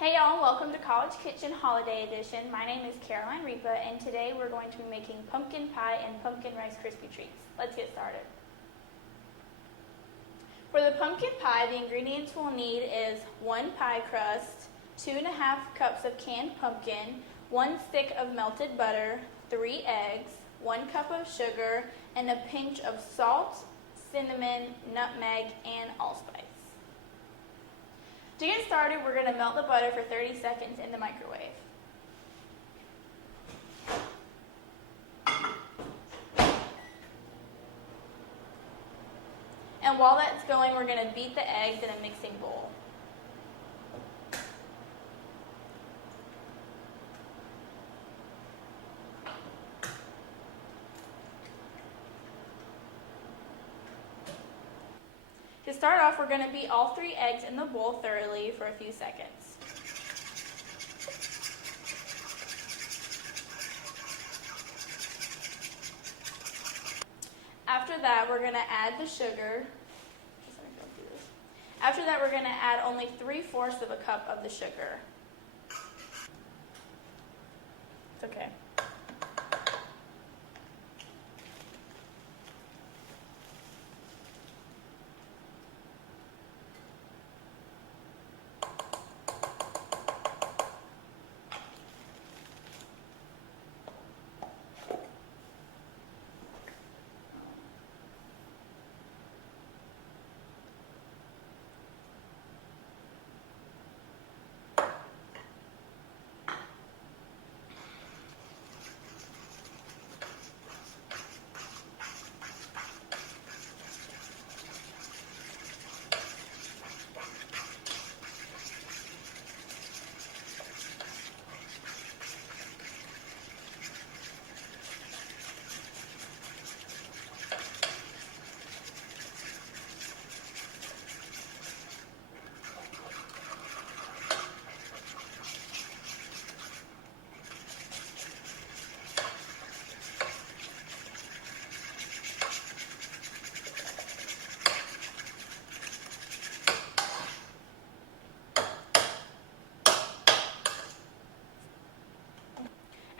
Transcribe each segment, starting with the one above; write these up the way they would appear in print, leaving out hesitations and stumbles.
Hey y'all, welcome to College Kitchen Holiday Edition. My name is Caroline Ripa, and today we're going to be making pumpkin pie and pumpkin Rice Krispie treats. Let's get started. For the pumpkin pie, the ingredients we'll need is 1 pie crust, 2.5 cups of canned pumpkin, 1 stick of melted butter, 3 eggs, 1 cup of sugar, and a pinch of salt, cinnamon, nutmeg, and allspice. To get started, we're going to melt the butter for 30 seconds in the microwave. And while that's going, we're going to beat the eggs in a mixing bowl. To start off, we're going to beat all 3 eggs in the bowl thoroughly for a few seconds. After that, we're going to add the sugar. After that, we're going to add only 3/4 of a cup of the sugar. It's okay.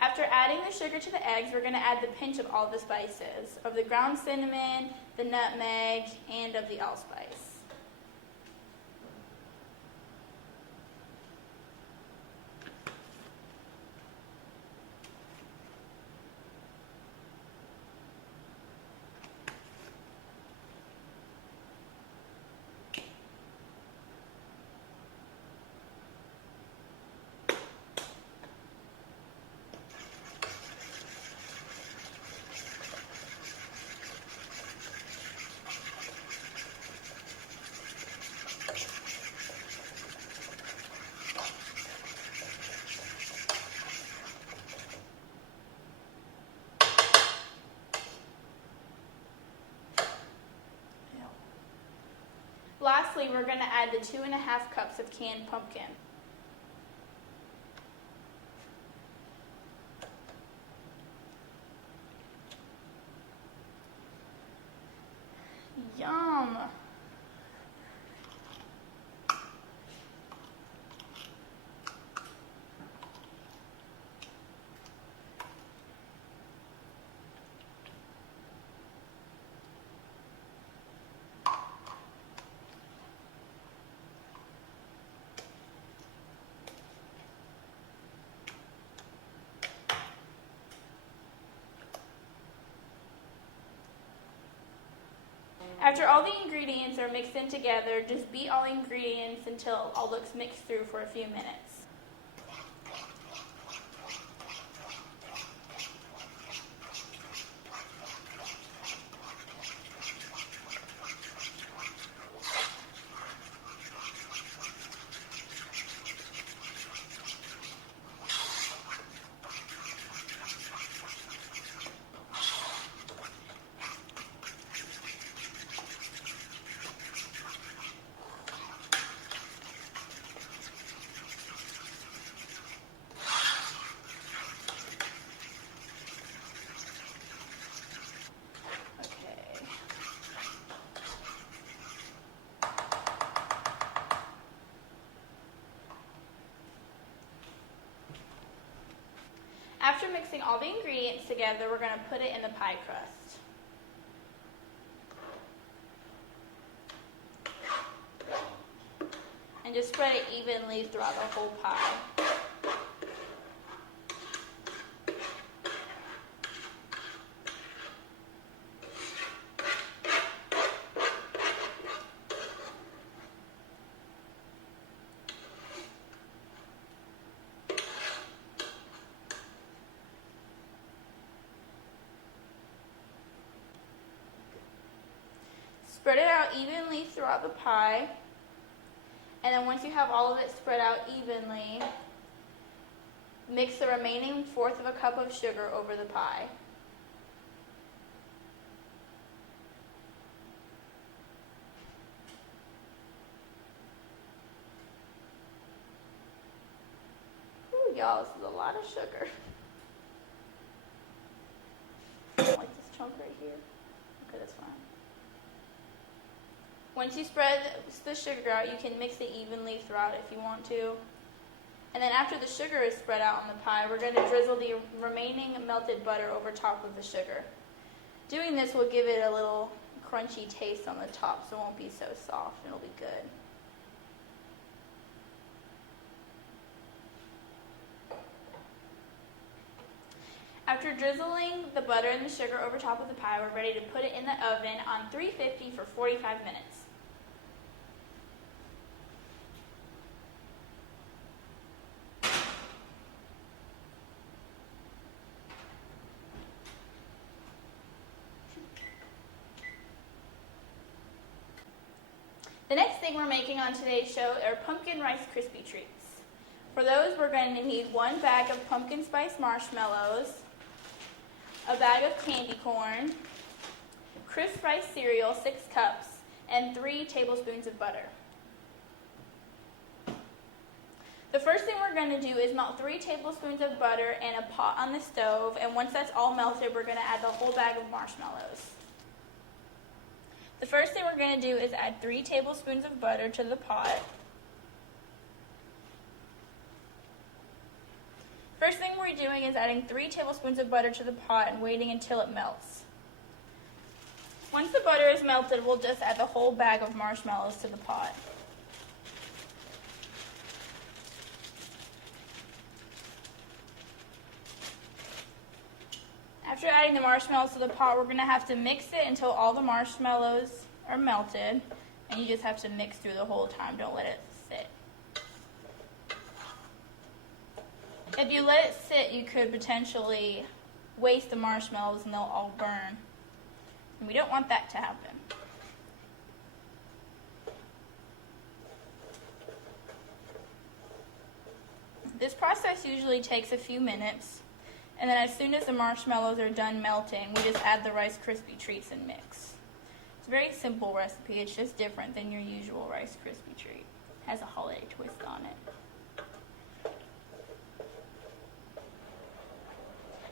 After adding the sugar to the eggs, we're going to add the pinch of all the spices, of the ground cinnamon, the nutmeg, and of the allspice. Lastly, we're going to add the 2.5 cups of canned pumpkin. Yum! After all the ingredients are mixed in together, just beat all ingredients until it all looks mixed through for a few minutes. after mixing all the ingredients together, we're going to put it in the pie crust. And just spread it evenly throughout the whole pie. Spread it out evenly throughout the pie. And then once you have all of it spread out evenly, mix the remaining 1/4 of a cup of sugar over the pie. Ooh, y'all, this is a lot of sugar. Like this chunk right here. Okay, that's fine. Once you spread the sugar out, you can mix it evenly throughout if you want to. And then after the sugar is spread out on the pie, we're going to drizzle the remaining melted butter over top of the sugar. Doing this will give it a little crunchy taste on the top, so it won't be so soft, and it'll be good. After drizzling the butter and the sugar over top of the pie, we're ready to put it in the oven on 350 for 45 minutes. The next thing we're making on today's show are pumpkin Rice Krispie treats. For those, we're going to need 1 bag of pumpkin spice marshmallows, a bag of candy corn, crisp rice cereal, 6 cups, and 3 tablespoons of butter. The first thing we're going to do is melt 3 tablespoons of butter in a pot on the stove, and once that's all melted, we're going to add the whole bag of marshmallows. The first thing we're going to do is add 3 tablespoons of butter to the pot. First thing we're doing is adding 3 tablespoons of butter to the pot and waiting until it melts. Once the butter is melted, we'll just add the whole bag of marshmallows to the pot. After adding the marshmallows to the pot, we're going to have to mix it until all the marshmallows are melted, and you just have to mix through the whole time. Don't let it sit. If you let it sit, you could potentially waste the marshmallows and they'll all burn. And we don't want that to happen. This process usually takes a few minutes. And then as soon as the marshmallows are done melting, we just add the Rice Krispie treats and mix. It's a very simple recipe. It's just different than your usual Rice Krispie treat. It has a holiday twist on it.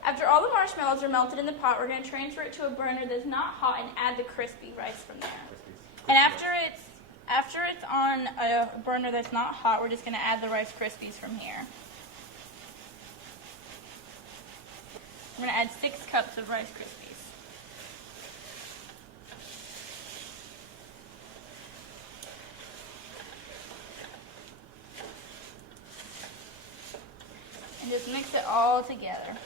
After all the marshmallows are melted in the pot, we're going to transfer it to a burner that's not hot and add the crispy rice from there. And after it's on a burner that's not hot, we're just going to add the Rice Krispies from here. I'm going to add 6 cups of Rice Krispies. And just mix it all together.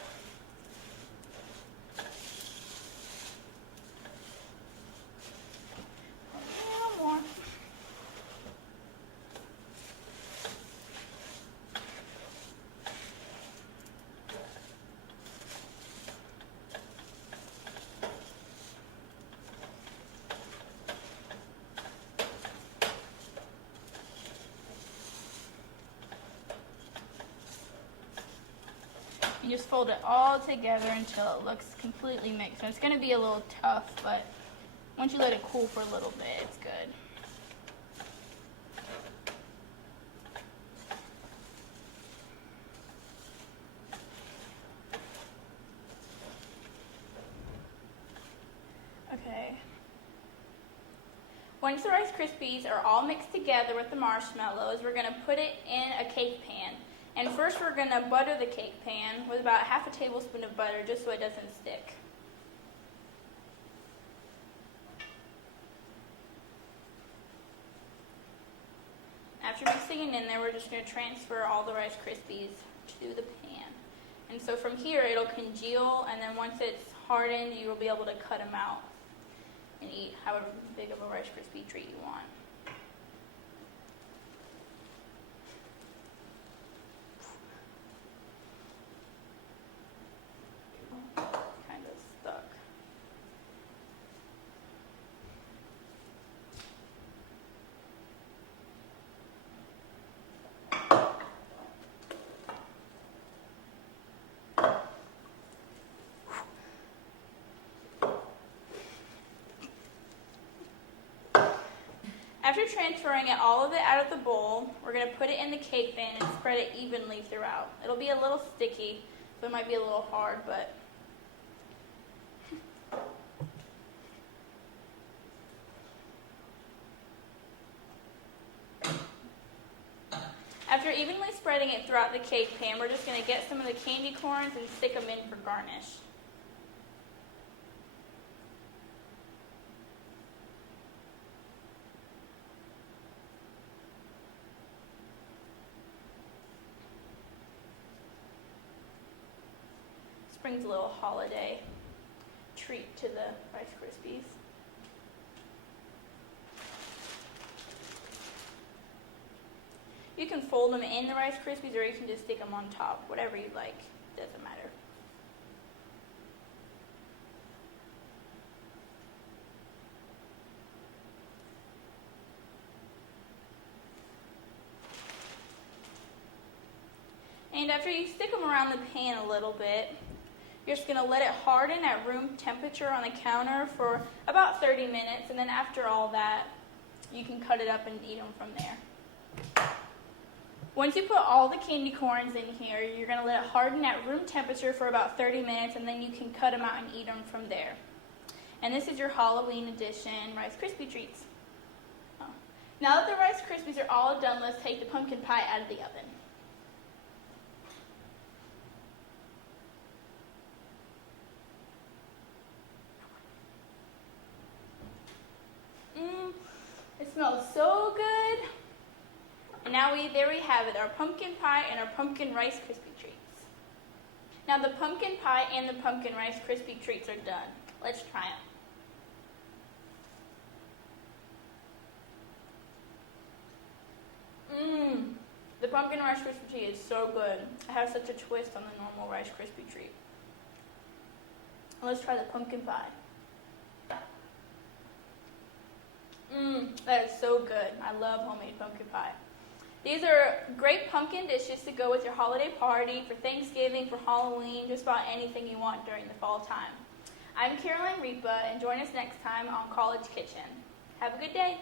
More. You just fold it all together until it looks completely mixed. And it's going to be a little tough, but once you let it cool for a little bit, it's good. Okay. Once the Rice Krispies are all mixed together with the marshmallows, we're going to put it in a cake pan. And first we're going to butter the cake pan with about half a tablespoon of butter just so it doesn't stick. After mixing it in there, we're just going to transfer all the Rice Krispies to the pan. And so from here, it'll congeal, and then once it's hardened, you will be able to cut them out and eat however big of a Rice Krispie treat you want. Kind of stuck. After transferring all of it out of the bowl, we're going to put it in the cake pan and spread it evenly throughout. It'll be a little sticky, so it might be a little hard, but after evenly spreading it throughout the cake pan, we're just going to get some of the candy corns and stick them in for garnish. Brings a little holiday treat to the Rice Krispies. You can fold them in the Rice Krispies or you can just stick them on top, whatever you like, doesn't matter. And after you stick them around the pan a little bit, you're just going to let it harden at room temperature on the counter for about 30 minutes, and then after all that, you can cut it up and eat them from there. Once you put all the candy corns in here, you're going to let it harden at room temperature for about 30 minutes, and then you can cut them out and eat them from there. And this is your Halloween edition Rice Krispie treats. Oh. Now that the Rice Krispies are all done, let's take the pumpkin pie out of the oven. It smells so good. And now there we have it, our pumpkin pie and our pumpkin Rice Krispie treats. Now the pumpkin pie and the pumpkin Rice Krispie treats are done. Let's try them. The pumpkin Rice Krispie treat is so good. It has such a twist on the normal Rice Krispie treat. Let's try the pumpkin pie. That is so good. I love homemade pumpkin pie. These are great pumpkin dishes to go with your holiday party, for Thanksgiving, for Halloween, just about anything you want during the fall time. I'm Caroline Ripa, and join us next time on College Kitchen. Have a good day.